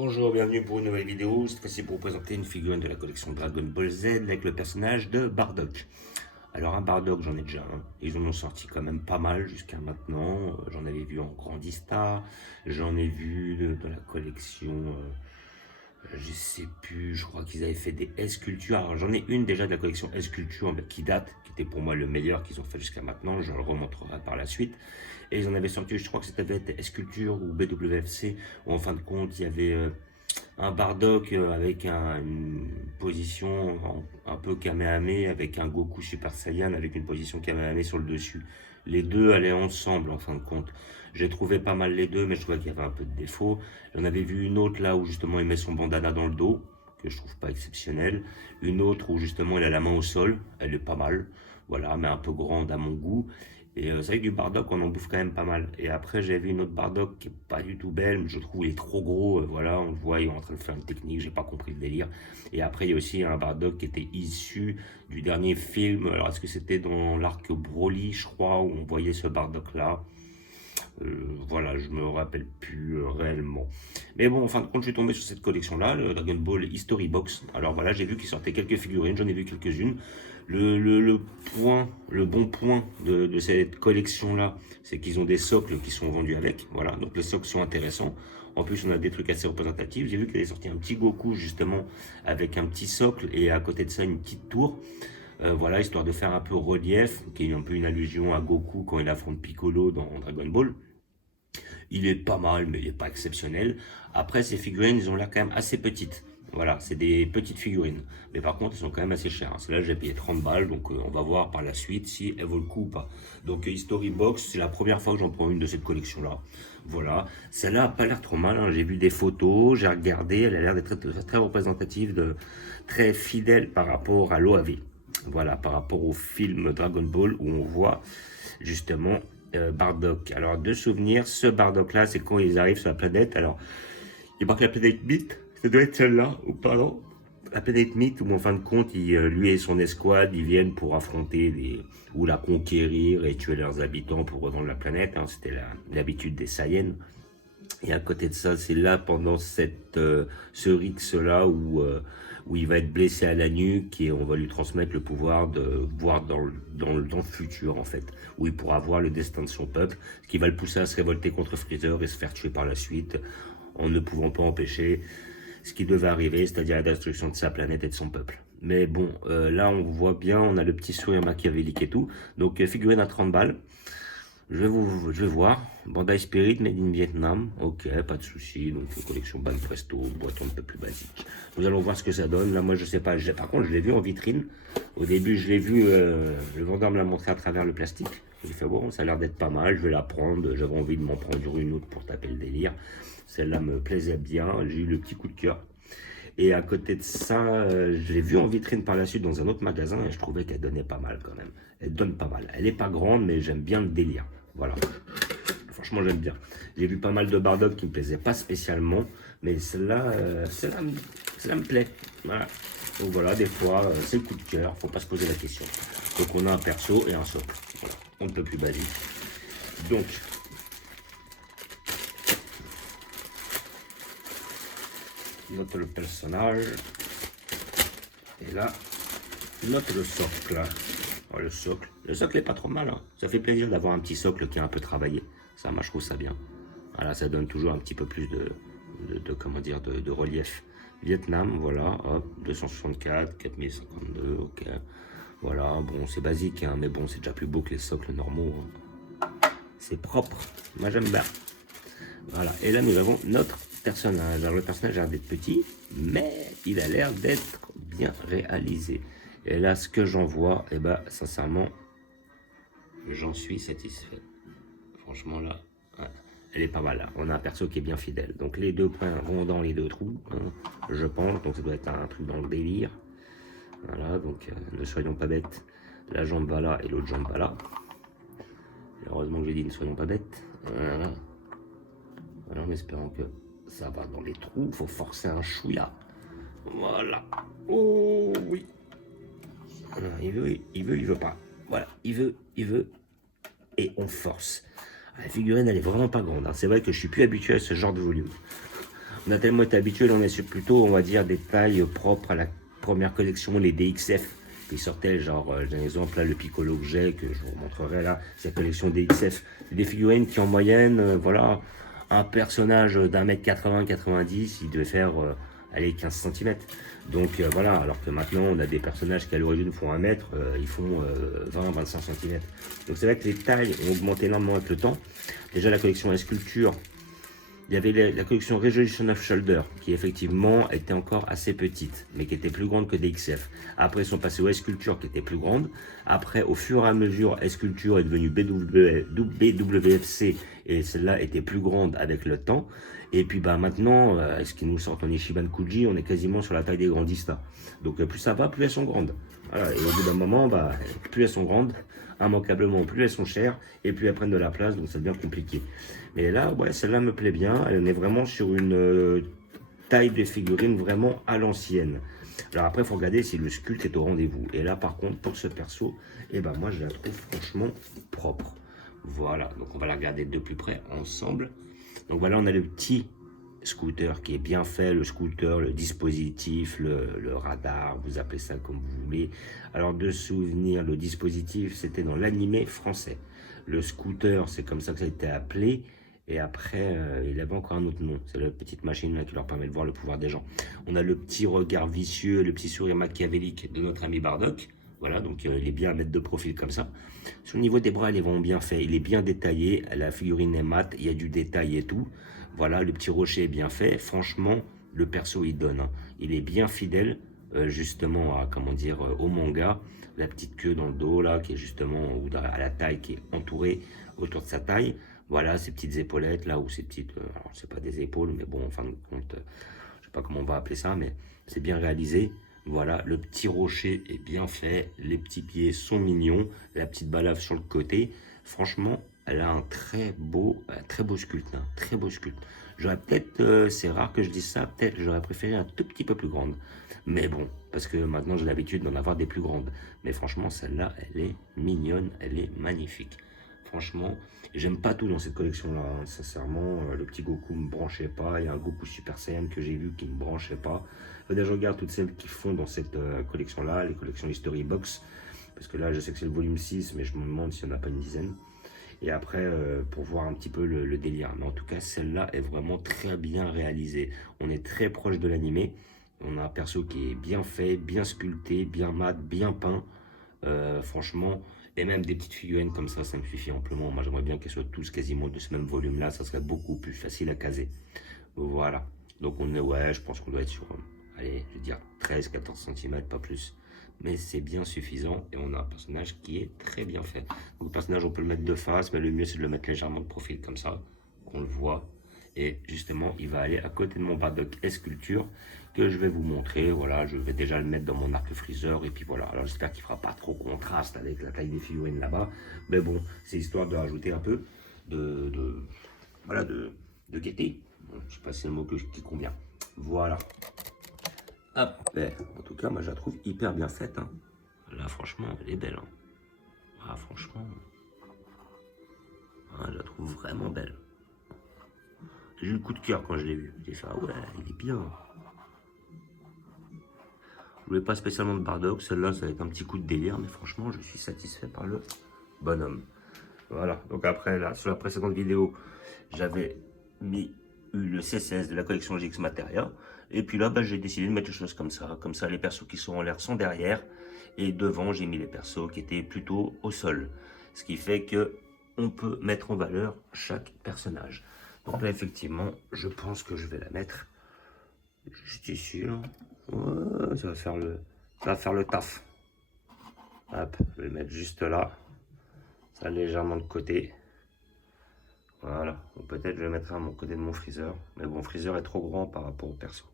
Bonjour, bienvenue pour une nouvelle vidéo. Cette fois-ci pour vous présenter une figurine de la collection Dragon Ball Z avec le personnage de Bardock. Alors un Bardock, j'en ai déjà un. Ils en ont sorti quand même pas mal jusqu'à maintenant. J'en avais vu en Grandista, j'en ai vu dans la collection, je sais plus, je crois qu'ils avaient fait des S-Culture. Alors j'en ai une déjà de la collection S-Culture qui date, qui était pour moi le meilleur qu'ils ont fait jusqu'à maintenant. Je le remontrerai par la suite. Et ils en avaient sorti, je crois que c'était S-Culture ou BWFC, où en fin de compte il y avait un Bardock avec une position un peu Kamehameha, avec un Goku Super Saiyan avec une position Kamehameha sur le dessus. Les deux allaient ensemble en fin de compte. J'ai trouvé pas mal les deux, mais je trouvais qu'il y avait un peu de défaut. J'en avais vu une autre là où justement il met son bandana dans le dos, que je trouve pas exceptionnelle. Une autre où justement il a la main au sol, elle est pas mal. Voilà, mais un peu grande à mon goût. Et c'est vrai que du Bardock, on en bouffe quand même pas mal. Et après, j'ai vu une autre Bardock qui est pas du tout belle, mais je trouve il est trop gros. Voilà, on le voit, il est en train de faire une technique, j'ai pas compris le délire. Et après, il y a aussi un Bardock qui était issu du dernier film. Alors, est-ce que c'était dans l'arc Broly, je crois, où on voyait ce Bardock-là? Voilà, je me rappelle plus réellement. Mais bon, en fin de compte, je suis tombé sur cette collection-là, le Dragon Ball History Box. Alors voilà, j'ai vu qu'il sortait quelques figurines, j'en ai vu quelques-unes. Le bon point de cette collection-là, c'est qu'ils ont des socles qui sont vendus avec. Voilà, donc les socles sont intéressants. En plus, on a des trucs assez représentatifs. J'ai vu qu'il avait sorti un petit Goku, justement, avec un petit socle et à côté de ça, une petite tour. Voilà, histoire de faire un peu relief, qui est un peu une allusion à Goku quand il affronte Piccolo dans Dragon Ball. Il est pas mal, mais il n'est pas exceptionnel. Après, ces figurines, ils ont l'air quand même assez petites. Voilà, c'est des petites figurines. Mais par contre, elles sont quand même assez chères. Celle-là, j'ai payé 30 balles, donc on va voir par la suite si elle vaut le coup ou pas. Donc History Box, c'est la première fois que j'en prends une de cette collection-là. Voilà, celle-là n'a pas l'air trop mal. J'ai vu des photos, j'ai regardé, elle a l'air d'être très, très représentative, très fidèle par rapport à l'OAV. Voilà, par rapport au film Dragon Ball où on voit justement Bardock. Alors, deux souvenirs, ce Bardock-là, c'est quand ils arrivent sur la planète. Alors, il marque la planète Mythe, ça doit être celle-là, ou pardon, la planète Mythe, où en fin de compte, lui et son escouade, ils viennent pour affronter ou la conquérir et tuer leurs habitants pour revendre la planète. Hein. C'était l'habitude des Saiyans. Et à côté de ça, c'est là, pendant ce Rix-là, où il va être blessé à la nuque et on va lui transmettre le pouvoir de voir dans le futur, en fait, où il pourra voir le destin de son peuple, ce qui va le pousser à se révolter contre Freezer et se faire tuer par la suite, en ne pouvant pas empêcher ce qui devait arriver, c'est-à-dire la destruction de sa planète et de son peuple. Mais bon, là, on voit bien, on a le petit sourire machiavélique et tout. Donc, figurine à 30 balles. Je vais voir. Bandai Spirit, Made in Vietnam. Ok, pas de souci. Donc, collection Ban Presto, boîte un peu plus basique. Nous allons voir ce que ça donne. Là, moi, je sais pas. Par contre, je l'ai vu en vitrine. Au début, je l'ai vu. Le vendeur me l'a montré à travers le plastique. J'ai fait bon, ça a l'air d'être pas mal. Je vais la prendre. J'avais envie de m'en prendre une autre pour taper le délire. Celle-là me plaisait bien. J'ai eu le petit coup de cœur. Et à côté de ça, je l'ai vue en vitrine par la suite dans un autre magasin et je trouvais qu'elle donnait pas mal quand même. Elle donne pas mal. Elle est pas grande, mais j'aime bien le délire. Voilà. Franchement, j'aime bien. J'ai vu pas mal de Bardock qui me plaisaient pas spécialement, mais celle-là me plaît. Voilà. Donc voilà, des fois, c'est le coup de cœur. Faut pas se poser la question. Donc on a un perso et un socle. Voilà. On ne peut plus basique. Donc, notre personnage. Et là, notre socle. Oh, le socle est pas trop mal. Hein. Ça fait plaisir d'avoir un petit socle qui est un peu travaillé. Ça, moi, je trouve ça bien. Voilà, ça donne toujours un petit peu plus comment dire, de relief. Vietnam, voilà, hop, 264, 4052, ok. Voilà, bon, c'est basique, hein, mais bon, c'est déjà plus beau que les socles normaux. Hein. C'est propre. Moi, j'aime bien. Voilà, et là, nous avons notre personnage. Alors, le personnage a l'air d'être petit, mais il a l'air d'être bien réalisé. Et là, ce que j'en vois, eh ben, sincèrement, j'en suis satisfait. Franchement, là, ouais, elle est pas mal. Là. On a un perso qui est bien fidèle. Donc, les deux points vont dans les deux trous, hein, je pense. Donc, ça doit être un truc dans le délire. Voilà, donc, ne soyons pas bêtes. La jambe va là et l'autre jambe va là. Et heureusement que j'ai dit ne soyons pas bêtes. Voilà. Alors, en espérant que ça va dans les trous. Il faut forcer un chouïa. Voilà. Oh, oui. Alors, il veut pas. Voilà, il veut, et on force. La figurine, elle est vraiment pas grande. Hein. C'est vrai que je suis plus habitué à ce genre de volume. On a tellement été habitué, on est sur plutôt, on va dire, des tailles propres à la première collection, les DXF, qui sortaient, genre, j'ai un exemple là, le Piccolo que j'ai, que je vous montrerai là, c'est la collection DXF. Des figurines qui en moyenne, voilà, un personnage d'un mètre 80-90, il devait faire, allez, 15 cm. Donc voilà, alors que maintenant on a des personnages qui à l'origine font 1 mètre, ils font 20-25 cm. Donc c'est vrai que les tailles ont augmenté énormément avec le temps. Déjà la collection S-Culture, il y avait la collection Resolution of Shoulder, qui effectivement était encore assez petite, mais qui était plus grande que DXF. Après, ils sont passés au S-Culture, qui était plus grande. Après, au fur et à mesure, S-Culture est devenue BWFC, et celle-là était plus grande avec le temps. Et puis bah, maintenant, ce qui nous sort en Ishiban Kuji, on est quasiment sur la taille des grandistas. Donc plus ça va, plus elles sont grandes. Voilà, et au bout d'un moment, bah, plus elles sont grandes, immanquablement, plus elles sont chères, et plus elles prennent de la place, donc ça devient compliqué. Mais là, ouais, celle-là me plaît bien. Elle est vraiment sur une taille de figurine vraiment à l'ancienne. Alors après, il faut regarder si le sculpte est au rendez-vous. Et là, par contre, pour ce perso, eh ben, moi, je la trouve franchement propre. Voilà, donc on va la regarder de plus près ensemble. Donc voilà, on a le petit scooter qui est bien fait, le scooter, le dispositif, le radar, vous appelez ça comme vous voulez. Alors de souvenir, le dispositif, c'était dans l'animé français. Le scooter, c'est comme ça que ça a été appelé. Et après, il avait encore un autre nom. C'est la petite machine là qui leur permet de voir le pouvoir des gens. On a le petit regard vicieux, le petit sourire machiavélique de notre ami Bardock. Voilà, donc il est bien à mettre de profil comme ça. Sur le niveau des bras, il est vraiment bien fait. Il est bien détaillé. La figurine est mate, il y a du détail et tout. Voilà, le petit rocher est bien fait. Franchement, le perso, il donne. Hein. Il est bien fidèle, justement, à, comment dire, au manga. La petite queue dans le dos, là, qui est justement à la taille, qui est entourée autour de sa taille. Voilà, ces petites épaulettes, là, ou ces petites... alors, c'est pas des épaules, mais bon, en fin de compte, je sais pas comment on va appeler ça, mais c'est bien réalisé. Voilà, le petit rocher est bien fait, les petits pieds sont mignons, la petite balafre sur le côté. Franchement, elle a un très beau sculpte, hein, très beau sculpte. J'aurais peut-être, c'est rare que je dise ça, peut-être j'aurais préféré un tout petit peu plus grande. Mais bon, parce que maintenant j'ai l'habitude d'en avoir des plus grandes. Mais franchement, celle-là, elle est mignonne, elle est magnifique. Franchement, j'aime pas tout dans cette collection-là, hein. Sincèrement, le petit Goku me branchait pas. Il y a un Goku Super Saiyan que j'ai vu qui me branchait pas. Là, je regarde toutes celles qui font dans cette collection-là, les collections History Box. Parce que là, je sais que c'est le volume 6, mais je me demande s'il n'y en a pas une dizaine. Et après, pour voir un petit peu le délire. Mais en tout cas, celle-là est vraiment très bien réalisée. On est très proche de l'animé. On a un perso qui est bien fait, bien sculpté, bien mat, bien peint. Franchement, et même des petites figurines comme ça me suffit amplement. Moi, j'aimerais bien qu'elles soient tous quasiment de ce même volume-là. Ça serait beaucoup plus facile à caser. Voilà. Donc, on est, ouais, je pense qu'on doit être sur, allez, je veux dire 13-14 cm, pas plus. Mais c'est bien suffisant et on a un personnage qui est très bien fait. Donc, le personnage, on peut le mettre de face, mais le mieux, c'est de le mettre légèrement de profil comme ça, qu'on le voit. Et justement, il va aller à côté de mon Bardock S-Culture que je vais vous montrer. Voilà, je vais déjà le mettre dans mon arc freezer. Et puis voilà, alors j'espère qu'il ne fera pas trop contraste avec la taille des figurines là-bas. Mais bon, c'est histoire de rajouter un peu voilà, de gaieté. Bon, je sais pas si c'est le mot qui convient. Voilà. Hop, ben, en tout cas, moi je la trouve hyper bien faite. Hein. Là, franchement, elle est belle. Hein. Ah, franchement, je la trouve vraiment belle. J'ai eu le coup de cœur quand je l'ai vu. J'ai fait, ah ouais, il est bien. Je voulais pas spécialement de Bardock. Celle-là, ça va être un petit coup de délire. Mais franchement, je suis satisfait par le bonhomme. Voilà. Donc après, là, sur la précédente vidéo, j'avais eu le C16 de la collection GX Materia. Et puis là, bah, j'ai décidé de mettre les choses comme ça. Comme ça, les persos qui sont en l'air sont derrière. Et devant, j'ai mis les persos qui étaient plutôt au sol. Ce qui fait que on peut mettre en valeur chaque personnage. Donc là, effectivement, je pense que je vais la mettre juste ici. Là. Ouais, ça va faire le taf. Hop, je vais le mettre juste là. Ça légèrement de côté. Voilà. Ou peut-être je le mettrai à mon côté de mon freezer. Mais bon, freezer est trop grand par rapport au perso.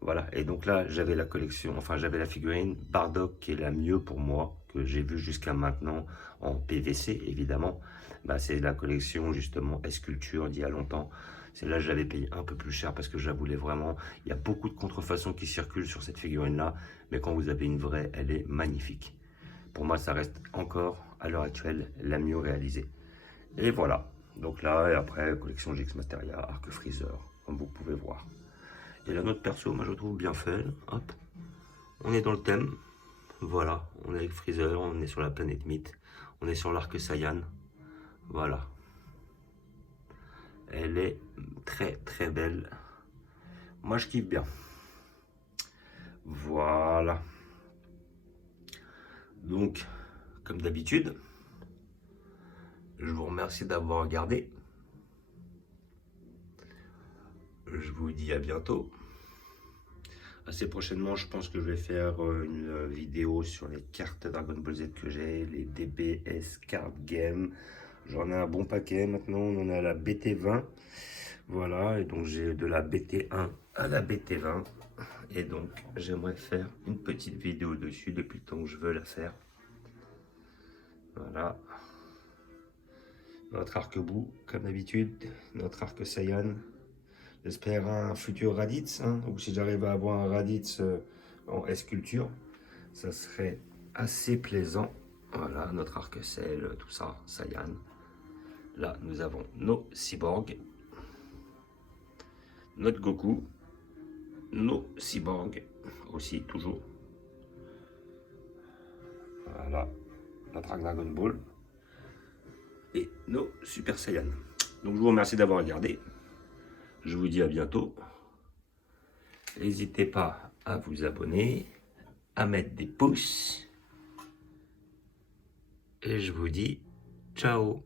Voilà. Et donc là, j'avais la collection, enfin j'avais la figurine Bardock qui est la mieux pour moi, que j'ai vue jusqu'à maintenant en PVC évidemment. Bah, c'est la collection justement S-Culture d'il y a longtemps. Celle-là, je l'avais payé un peu plus cher parce que je la voulais vraiment. Il y a beaucoup de contrefaçons qui circulent sur cette figurine-là, mais quand vous avez une vraie, elle est magnifique. Pour moi, ça reste encore, à l'heure actuelle, la mieux réalisée. Et voilà. Donc là, et après, collection GX Materia, Arc Freezer. comme vous pouvez voir. Et là, notre perso, moi je le trouve bien fait. Hop, on est dans le thème. Voilà, on est avec Freezer, on est sur la planète Mythe, on est sur l'arc Saiyan. Voilà. Elle est très très belle. Moi je kiffe bien. Voilà. Donc, comme d'habitude, je vous remercie d'avoir regardé. Je vous dis à bientôt. Assez prochainement, je pense que je vais faire une vidéo sur les cartes Dragon Ball Z que j'ai, les DBS Card Game. J'en ai un bon paquet maintenant, on en est à la BT20. Voilà, et donc j'ai de la BT1 à la BT20. Et donc j'aimerais faire une petite vidéo dessus depuis le temps que je veux la faire. Voilà. Notre arc-bout, comme d'habitude, notre arc Saiyan. J'espère un futur Raditz, hein, ou si j'arrive à avoir un Raditz en S-Culture, ça serait assez plaisant. Voilà, notre arc-ciel, tout ça, Saiyan. Là, nous avons nos cyborgs, notre Goku, nos cyborgs aussi, toujours. Voilà, notre arc Dragon Ball et nos Super Saiyan. Donc, je vous remercie d'avoir regardé. Je vous dis à bientôt. N'hésitez pas à vous abonner, à mettre des pouces. Et je vous dis ciao.